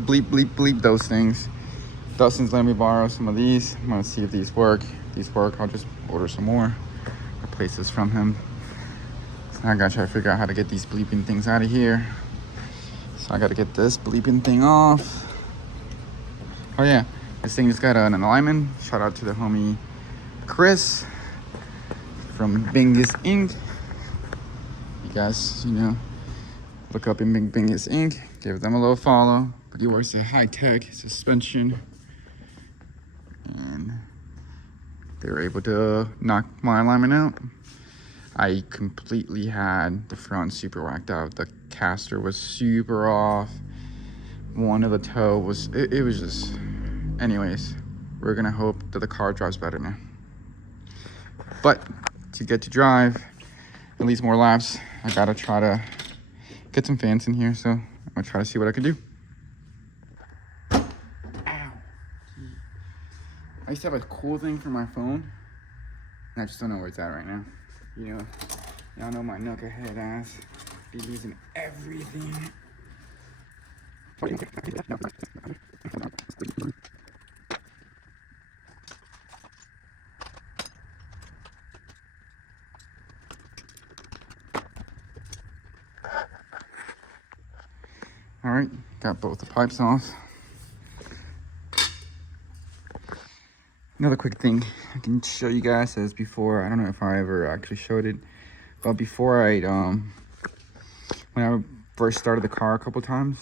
bleep, bleep, bleep those things. Dustin's letting me borrow some of these. I'm gonna see if these work. If these work, I'll just order some more. Replace this from him. So now I gotta try to figure out how to get these bleeping things out of here. So I gotta get this bleeping thing off. Oh yeah, this thing just got an alignment. Shout out to the homie Chris from Bingus Inc. You guys, you know, look up in Bingus Inc. Give them a little follow. But he works at high-tech suspension. And they were able to knock my alignment out. I completely had the front super whacked out. The caster was super off. One of the toe was, it was just, anyways, we're gonna hope that the car drives better now. But to get to drive at least more laps, I gotta try to get some fans in here. So I'm gonna try to see what I can do. I used to have a cool thing for my phone, and I just don't know where it's at right now. You know, y'all know my knucklehead ass be losing everything. All right, got both the pipes off. Another quick thing I can show you guys is before, I don't know if I ever actually showed it, but before when I first started the car a couple times,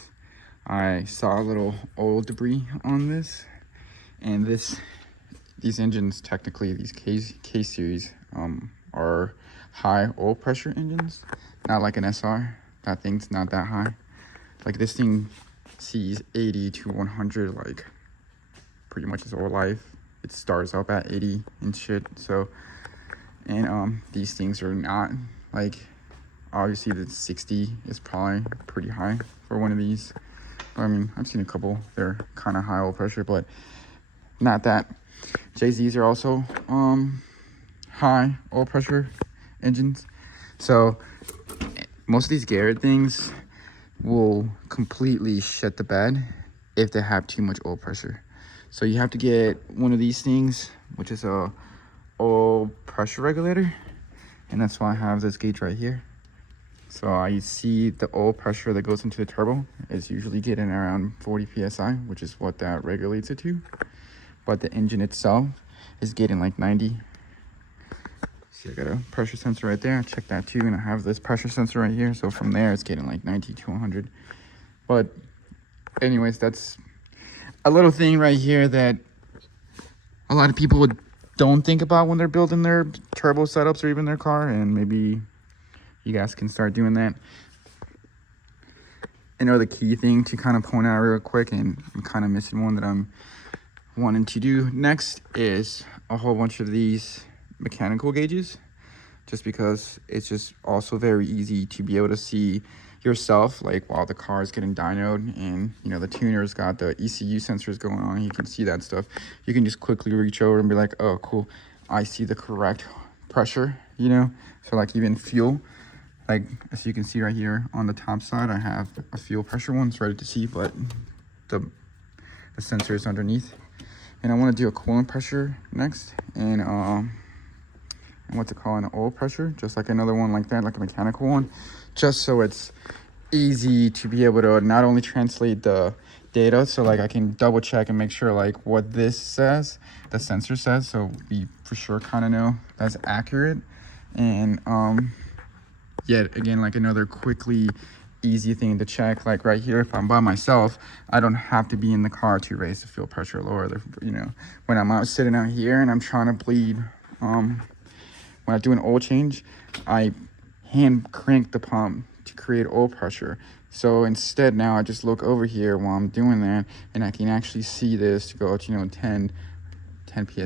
I saw a little oil debris on this, and these engines, technically these K series, are high oil pressure engines, not like an SR. That thing's not that high. Like this thing sees 80 to 100 like pretty much its whole life. It starts up at 80 and shit. So, and these things are not like, obviously the 60 is probably pretty high for one of these. I mean, I've seen a couple, they're kind of high oil pressure, but not that. JZs are also high oil pressure engines. So most of these Garrett things will completely shit the bed if they have too much oil pressure. So you have to get one of these things, which is a oil pressure regulator, and that's why I have this gauge right here. So I see the oil pressure that goes into the turbo is usually getting around 40 psi, which is what that regulates it to. But the engine itself is getting like 90. See, I got a pressure sensor right there. I checked that too, and I have this pressure sensor right here. So from there, it's getting like 90 to 100. But anyways, that's a little thing right here that a lot of people don't think about when they're building their turbo setups or even their car, and maybe you guys can start doing that. The key thing to kind of point out real quick, and I'm kind of missing one that I'm wanting to do next, is a whole bunch of these mechanical gauges, just because it's just also very easy to be able to see yourself, like while the car is getting dynoed, and the tuner's got the ECU sensors going on, you can see that stuff. You can just quickly reach over and be like, oh cool, I see the correct pressure. So like even fuel, like as you can see right here on the top side, I have a fuel pressure one. It's ready to see, but the sensor is underneath. And I want to do a coolant pressure next, and what's it called, an oil pressure, just like another one like that, like a mechanical one, just so it's easy to be able to not only translate the data, so like I can double check and make sure like what this says, the sensor says, so we for sure kind of know that's accurate. And yet again, like another quickly easy thing to check, like right here, if I'm by myself, I don't have to be in the car to raise the fuel pressure, lower the, when I'm out sitting out here and I'm trying to bleed, when I do an oil change, I hand crank the pump to create oil pressure. So instead now I just look over here while I'm doing that, and I can actually see this to go to 10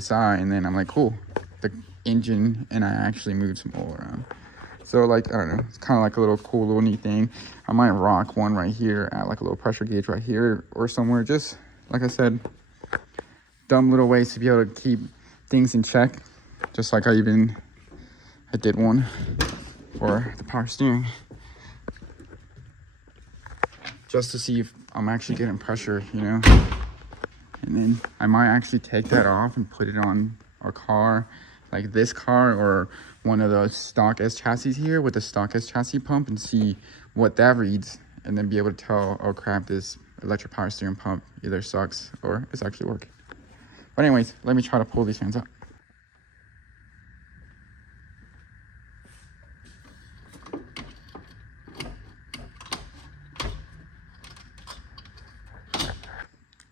psi, and then I'm like, cool, the engine, and I actually move some oil around. So like, I don't know, it's kind of like a little cool little neat thing. I might rock one right here at like a little pressure gauge right here or somewhere. Just like I said, dumb little ways to be able to keep things in check. Just like I did one for the power steering, just to see if I'm actually getting pressure, you know. And then I might actually take that off and put it on a car, like this car or one of the stock S chassis here with the stock S chassis pump, and see what that reads, and then be able to tell, oh crap, this electric power steering pump either sucks or it's actually working. But anyways, let me try to pull these fans out.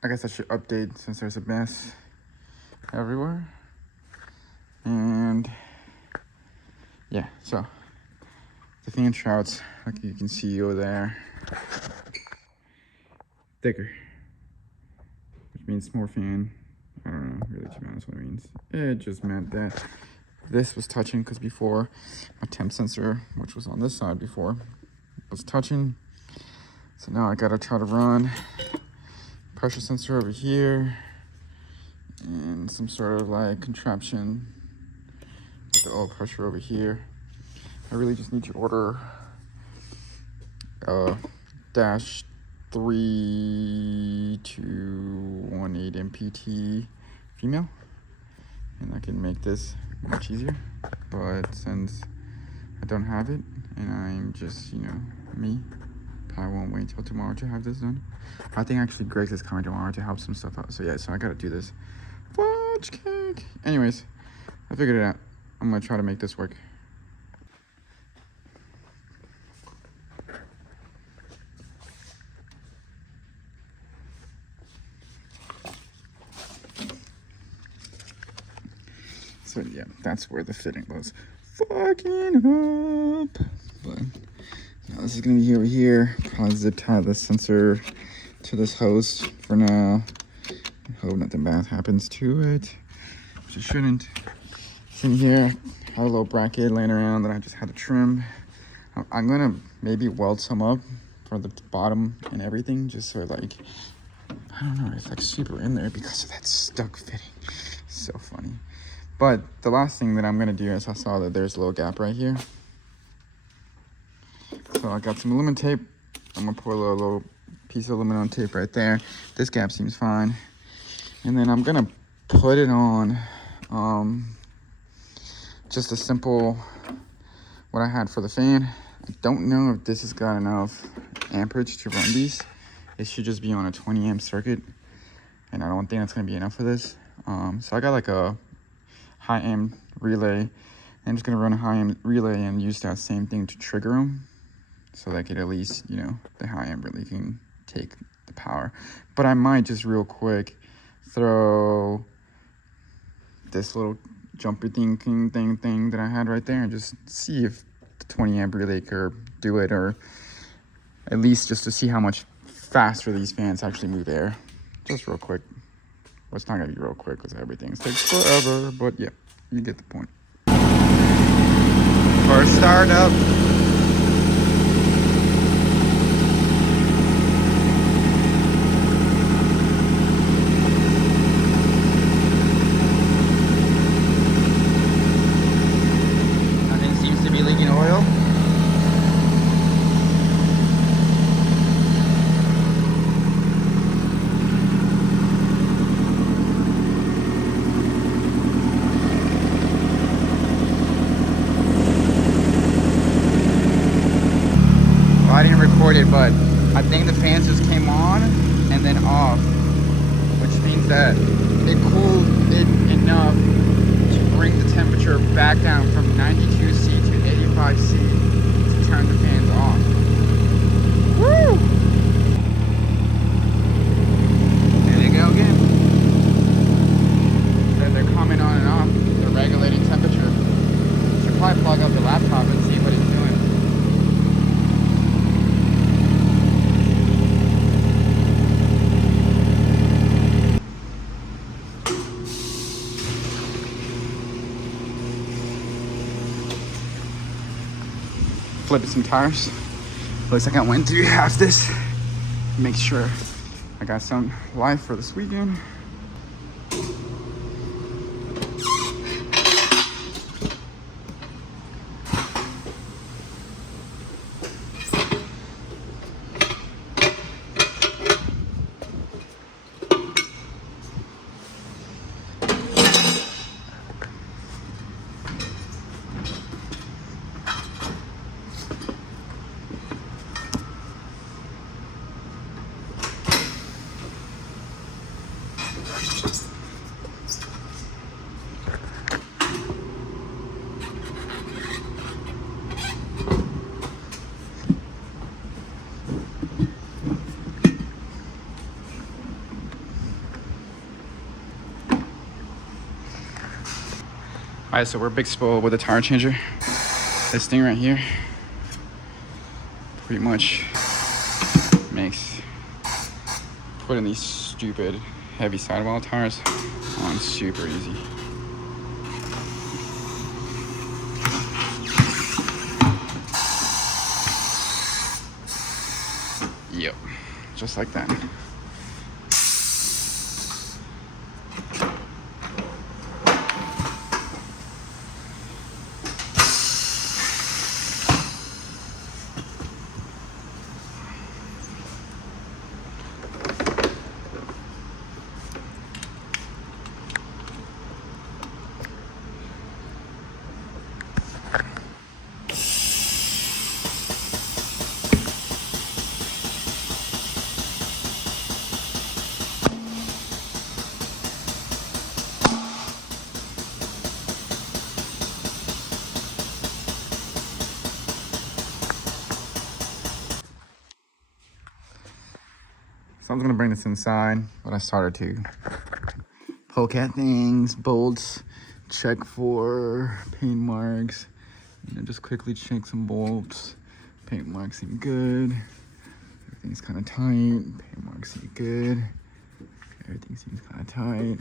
I guess I should update since there's a mess everywhere. And yeah, so the fan shrouds, like you can see over there, thicker, which means more fan. I don't know really, to be honest, what it means. It just meant that this was touching, because before my temp sensor, which was on this side before, was touching. So now I gotta try to run pressure sensor over here and some sort of like contraption with the oil pressure over here. I really just need to order a dash 3218 MPT female, and I can make this much easier. But since I don't have it and I'm just, you know, me, I won't wait till tomorrow to have this done. I think actually Greg is coming tomorrow to help some stuff out. So yeah, so I gotta do this. Fudge cake. Anyways, I figured it out. I'm gonna try to make this work. So yeah, that's where the fitting was fucking up. But now this is gonna be over here. Probably zip tie the sensor to this hose for now. Hope nothing bad happens to it, which it shouldn't. It's in here. I had a little bracket laying around that I just had to trim. I'm gonna maybe weld some up for the bottom and everything, just so like, I don't know, it's like super in there because of that stuck fitting. So funny. But the last thing that I'm gonna do is, I saw that there's a little gap right here. So I got some aluminum tape. I'm gonna put a little piece of aluminum tape right there. This gap seems fine. And then I'm gonna put it on just a simple, what I had for the fan. I don't know if this has got enough amperage to run these. It should just be on a 20 amp circuit, and I don't think that's gonna be enough for this. So I got like a high amp relay. I'm just gonna run a high amp relay and use that same thing to trigger them, so that it at least, you know, the high amp relay can take the power. But I might just real quick throw this little jumper thing that I had right there and just see if the 20 amp relay could do it, or at least just to see how much faster these fans actually move air. Just real quick. Well, it's not gonna be real quick because everything takes forever, but yeah, you get the point. First startup. Nothing seems to be leaking oil. I didn't record it, but I think the fans just came on and then off, which means that it cooled it enough to bring the temperature back down from 92C to 85C to turn the fans off. Woo! There they go again. They're coming on and off. They're regulating temperature. Should probably plug up the laptop and see what it's doing. Flipping some tires. Looks like I went through half this. Make sure I got some life for this weekend. Alright, so we're big spoiled with the tire changer. This thing right here pretty much makes putting these stupid heavy sidewall tires on super easy. Yep, just like that. So I was gonna bring this inside, but I started to poke at things, bolts, check for paint marks, just quickly check some bolts. Paint marks seem good. Everything's kind of tight. Paint marks seem good. Everything seems kind of tight.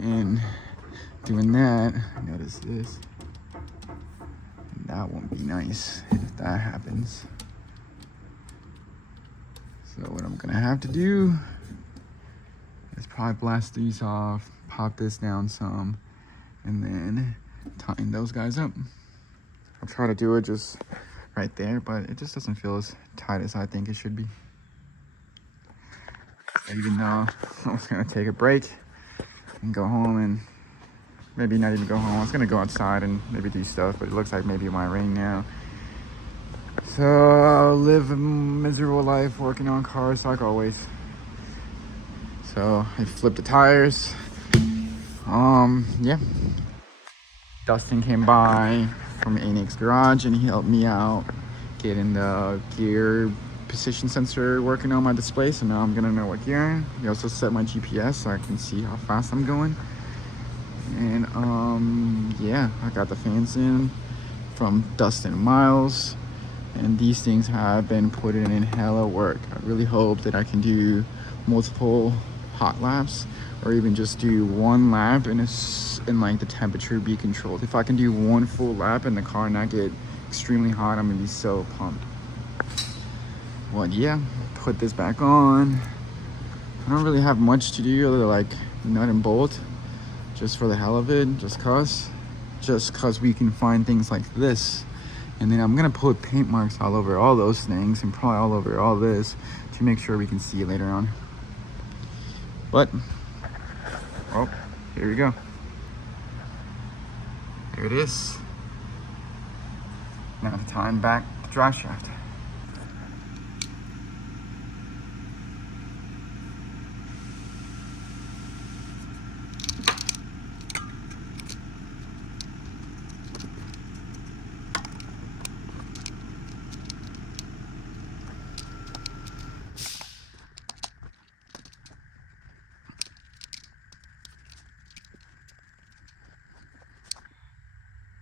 And doing that, I notice this. That won't be nice if that happens. So what I'm gonna have to do is probably blast these off, pop this down some, and then tighten those guys up. I'll try to do it just right there, but it just doesn't feel as tight as I think it should be. Even though I was gonna take a break and go home, and maybe not even go home. I was gonna go outside and maybe do stuff, but it looks like maybe it might rain now. So I'll live a miserable life working on cars like always. So I flipped the tires. Yeah. Dustin came by from Anix Garage and he helped me out getting the gear position sensor working on my display. So now I'm gonna know what gear. He also set my GPS so I can see how fast I'm going. And yeah, I got the fans in from Dustin Miles, and these things have been putting in hella work. I really hope that I can do multiple hot laps, or even just do one lap and like the temperature be controlled. If I can do one full lap and the car not get extremely hot, I'm gonna be so pumped. Well, yeah, put this back on. I don't really have much to do other than like nut and bolt, just for the hell of it, just cause we can find things like this. And then I'm gonna put paint marks all over all those things and probably all over all this to make sure we can see it later on. But, oh, here we go. Here it is. Now to time back the drive shaft.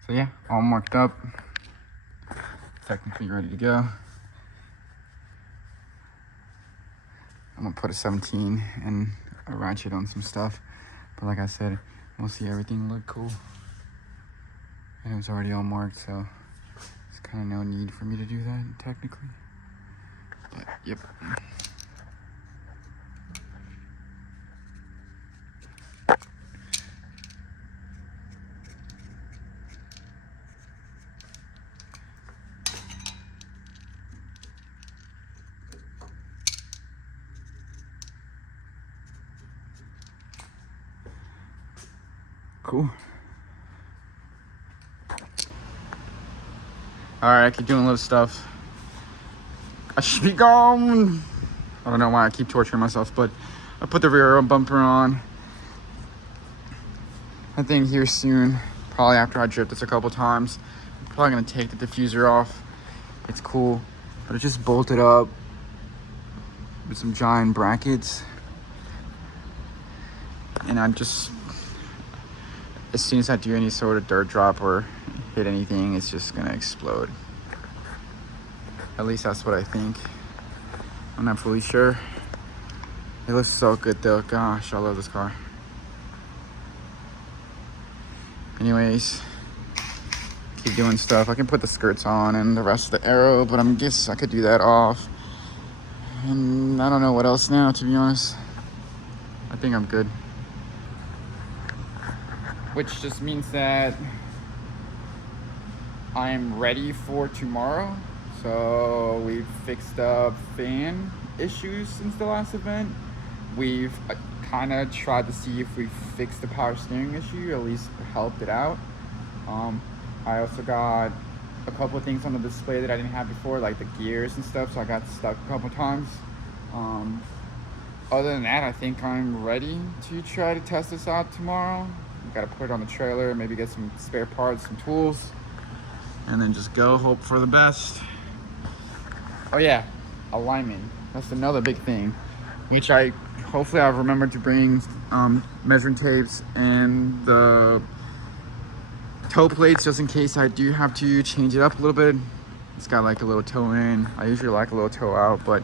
So yeah, all marked up, technically ready to go. I'm gonna put a 17 and a ratchet on some stuff, but like I said, we'll see everything look cool. And it was already all marked, so there's kind of no need for me to do that technically. But yep. Cool. Alright, I keep doing little stuff. I should be gone. I don't know why I keep torturing myself, but I put the rear bumper on. I think here soon, probably after I drip this a couple times, I'm probably gonna take the diffuser off. It's cool, but it just bolted up with some giant brackets. And I'm just, as soon as I do any sort of dirt drop or hit anything, it's just gonna explode. At least that's what I think. I'm not fully sure. It looks so good though. Gosh, I love this car. Anyways, keep doing stuff. I can put the skirts on and the rest of the aero, but I guess I could do that off. And I don't know what else now, to be honest. I think I'm good. Which just means that I'm ready for tomorrow. So we've fixed up fan issues since the last event. We've kind of tried to see if we fixed the power steering issue, at least helped it out. I also got a couple of things on the display that I didn't have before, like the gears and stuff, so I got stuck a couple times. Other than that, I think I'm ready to try to test this out tomorrow. Got to put it on the trailer, maybe get some spare parts, some tools, and then just go, hope for the best. Oh yeah, alignment. That's another big thing, which hopefully I've remembered to bring measuring tapes and the toe plates just in case I do have to change it up a little bit. It's got like a little toe in. I usually like a little toe out, but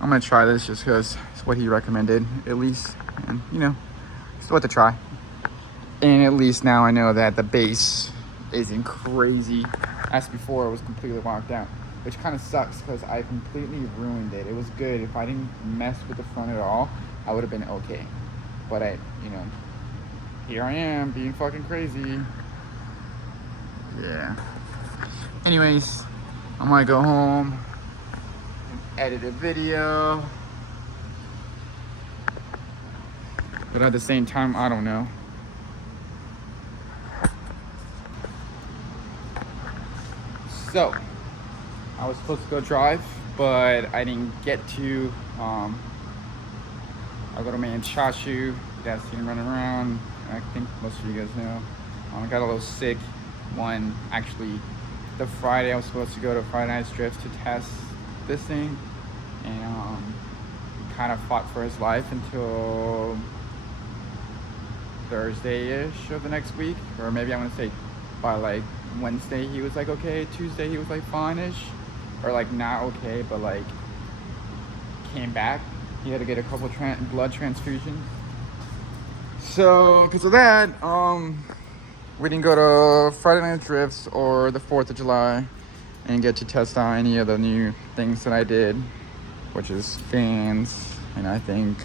I'm gonna try this just because it's what he recommended, at least, and you know, it's what to try. And at least now I know that the base isn't crazy. As before, it was completely locked out, which kind of sucks because I completely ruined it. It was good. If I didn't mess with the front at all, I would have been okay. But here I am being fucking crazy. Yeah. Anyways, I'm gonna go home, edit a video. But at the same time, I don't know. So, I was supposed to go drive, but I didn't get to. I go to man Chashu. You guys see him running around. I think most of you guys know. I got a little sick. Actually, the Friday I was supposed to go to Friday Night's Drift to test this thing, and he kind of fought for his life until Thursday-ish of the next week, or maybe I'm gonna say by like Wednesday he was like okay, Tuesday he was like fine-ish, or like not okay, but like came back. He had to get a couple blood transfusions. So because of that, we didn't go to Friday Night Drifts or the 4th of July and get to test out any of the new things that I did, which is fans and I think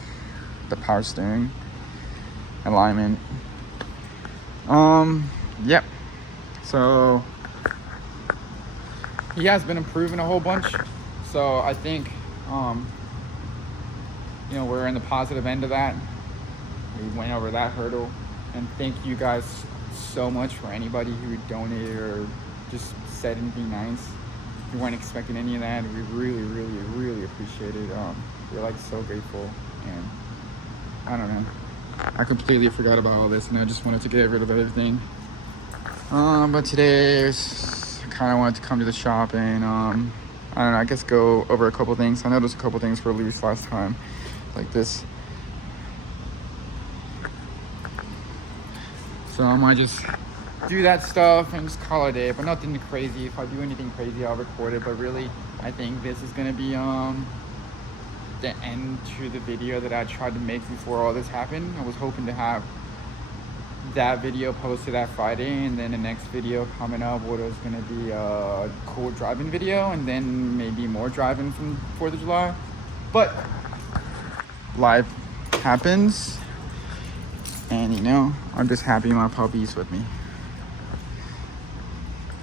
the power steering, alignment. Yep. So he has been improving a whole bunch. So I think, we're in the positive end of that. We went over that hurdle, and thank you guys so much for anybody who donated or just said anything nice. We weren't expecting any of that. We really, really, really appreciate it. We're like so grateful, and I don't know. I completely forgot about all this, and I just wanted to get rid of everything. But today I kind of wanted to come to the shop and I don't know, I guess go over a couple things. I noticed a couple things were loose last time, like this. So I might just do that stuff and just call it a day, but nothing crazy. If I do anything crazy, I'll record it. But really, I think this is gonna be the end to the video that I tried to make before all this happened. I was hoping to have that video posted that Friday, and then the next video coming up was gonna be a cool driving video, and then maybe more driving from 4th of July. But life happens, and I'm just happy my puppy's with me.